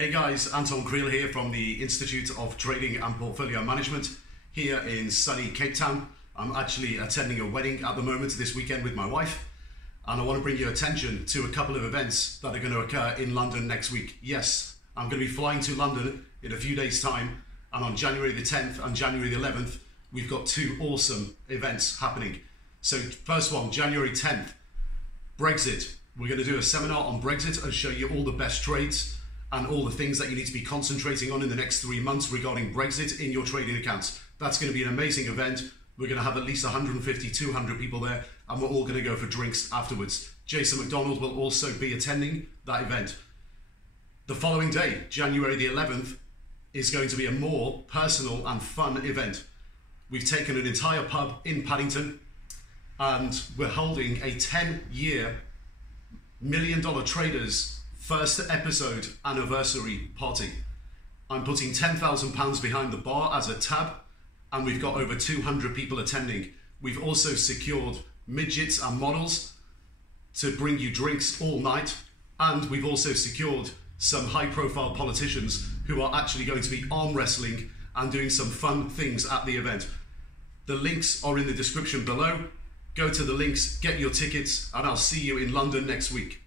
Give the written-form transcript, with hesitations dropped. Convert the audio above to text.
Hey guys, Anton Kreil here from the Institute of Trading and Portfolio Management here in sunny Cape Town. I'm actually attending a wedding at the moment this weekend with my wife, and I want to bring your attention to a couple of events that are going to occur in London next week. Yes, I'm going to be flying to London in a few days' time, and on January the 10th and January the 11th, we've got two awesome events happening. So first one, January 10th, BREXIT. We're going to do a seminar on Brexit and show you all the best trades and all the things that you need to be concentrating on in the next 3 months regarding Brexit in your trading accounts. That's going to be an amazing event. We're going to have at least 150, 200 people there, and we're all going to go for drinks afterwards. Jason McDonald will also be attending that event. The following day, January the 11th, is going to be a more personal and fun event. We've taken an entire pub in Paddington, and we're holding a 10-year $1 million traders first episode anniversary party. I'm putting £10,000 behind the bar as a tab, and we've got over 200 people attending. We've also secured midgets and models to bring you drinks all night, and we've also secured some high-profile politicians who are actually going to be arm wrestling and doing some fun things at the event. The links are in the description below. Go to the links, get your tickets, and I'll see you in London next week.